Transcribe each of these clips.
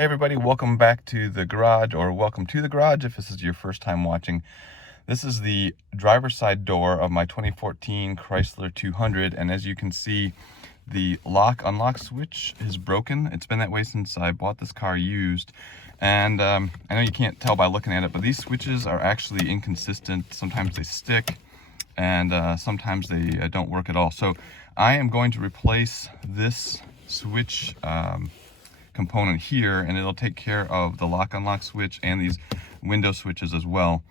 Hey everybody, welcome back to the garage, or welcome to the garage if this is your first time watching. This is the driver's side door of my 2014 Chrysler 200, and as you can see, the lock-unlock switch is broken. It's been that way since I bought this car used, and I know you can't tell by looking at it, but these switches are actually inconsistent. Sometimes they stick, and sometimes they don't work at all. So I am going to replace this switch component here, and it'll take care of the lock-unlock switch and these window switches as well.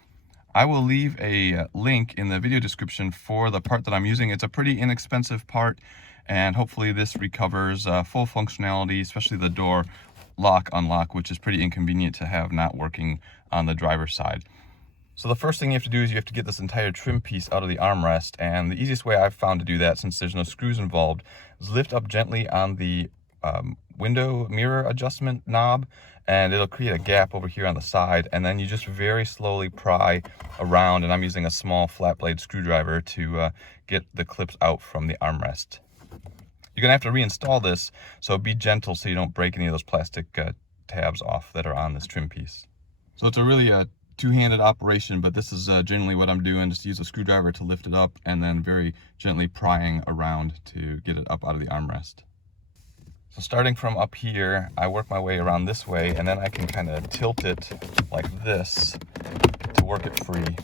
I will leave a link in the video description for the part that I'm using. It's a pretty inexpensive part, and hopefully this recovers full functionality, especially the door lock-unlock, which is pretty inconvenient to have not working on the driver's side. So the first thing you have to do is you have to get this entire trim piece out of the armrest, and the easiest way I've found to do that, since there's no screws involved, is lift up gently on the window mirror adjustment knob, and it'll create a gap over here on the side, and then you just very slowly pry around, and I'm using a small flat blade screwdriver to get the clips out from the armrest. You're gonna have to reinstall this, so be gentle so you don't break any of those plastic tabs off that are on this trim piece. So it's a really two-handed operation, but this is generally what I'm doing. Just use a screwdriver to lift it up, and then very gently prying around to get it up out of the armrest. So starting from up here, I work my way around this way, and then I can kind of tilt it like this to work it free.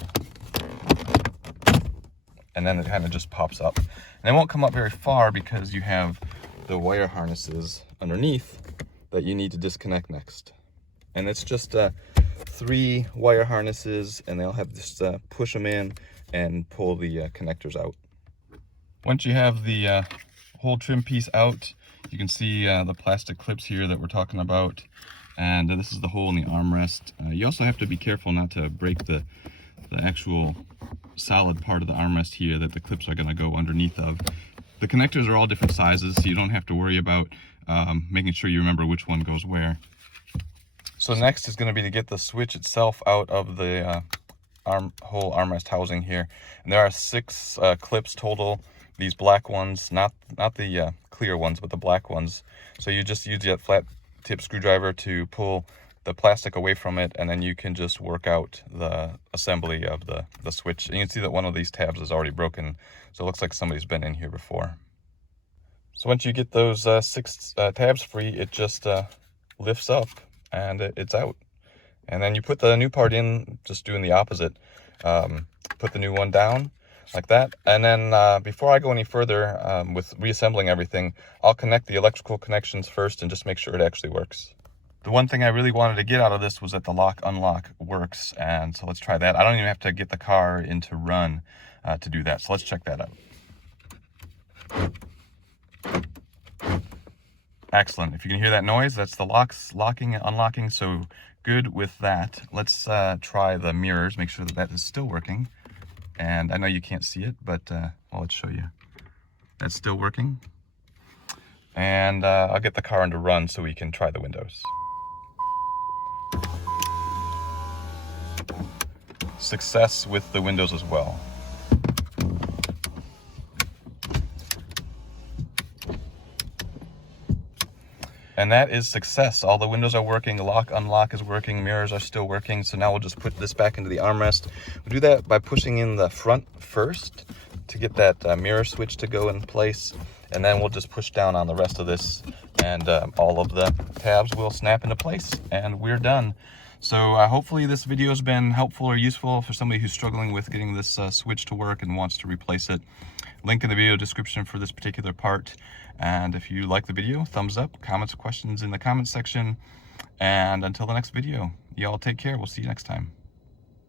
And then it kind of just pops up. And it won't come up very far because you have the wire harnesses underneath that you need to disconnect next. And it's just 3 wire harnesses, and they'll have just push them in and pull the connectors out. Once you have the whole trim piece out, you can see the plastic clips here that we're talking about, and this is the hole in the armrest. You also have to be careful not to break the actual solid part of the armrest here that the clips are going to go underneath of. The connectors are all different sizes, so you don't have to worry about making sure you remember which one goes where. So next is going to be to get the switch itself out of the whole armrest housing here, and there are 6 clips total. These black ones, not the clear ones, but the black ones. So you just use that flat tip screwdriver to pull the plastic away from it, and then you can just work out the assembly of the switch. And you can see that one of these tabs is already broken, so it looks like somebody's been in here before. So once you get those 6 tabs free, it just lifts up and it's out. And then you put the new part in, just doing the opposite. Put the new one down like that, and then before I go any further with reassembling everything, I'll connect the electrical connections first and just make sure it actually works. The one thing I really wanted to get out of this was that the lock-unlock works, and so let's try that. I don't even have to get the car into run to do that, so let's check that out. Excellent. If you can hear that noise, that's the locks locking and unlocking, so good with that. Let's try the mirrors, make sure that that is still working. And I know you can't see it, but well, let's show you. That's still working. And I'll get the car into run so we can try the windows. Success with the windows as well. And that is success. All the windows are working, the lock-unlock is working, mirrors are still working. So now we'll just put this back into the armrest. We'll do that by pushing in the front first to get that mirror switch to go in place. And then we'll just push down on the rest of this, and all of the tabs will snap into place, and we're done. So hopefully this video has been helpful or useful for somebody who's struggling with getting this switch to work and wants to replace it. Link in the video description for this particular part. And if you like the video, thumbs up, comments, questions in the comments section. And until the next video, y'all take care. We'll see you next time.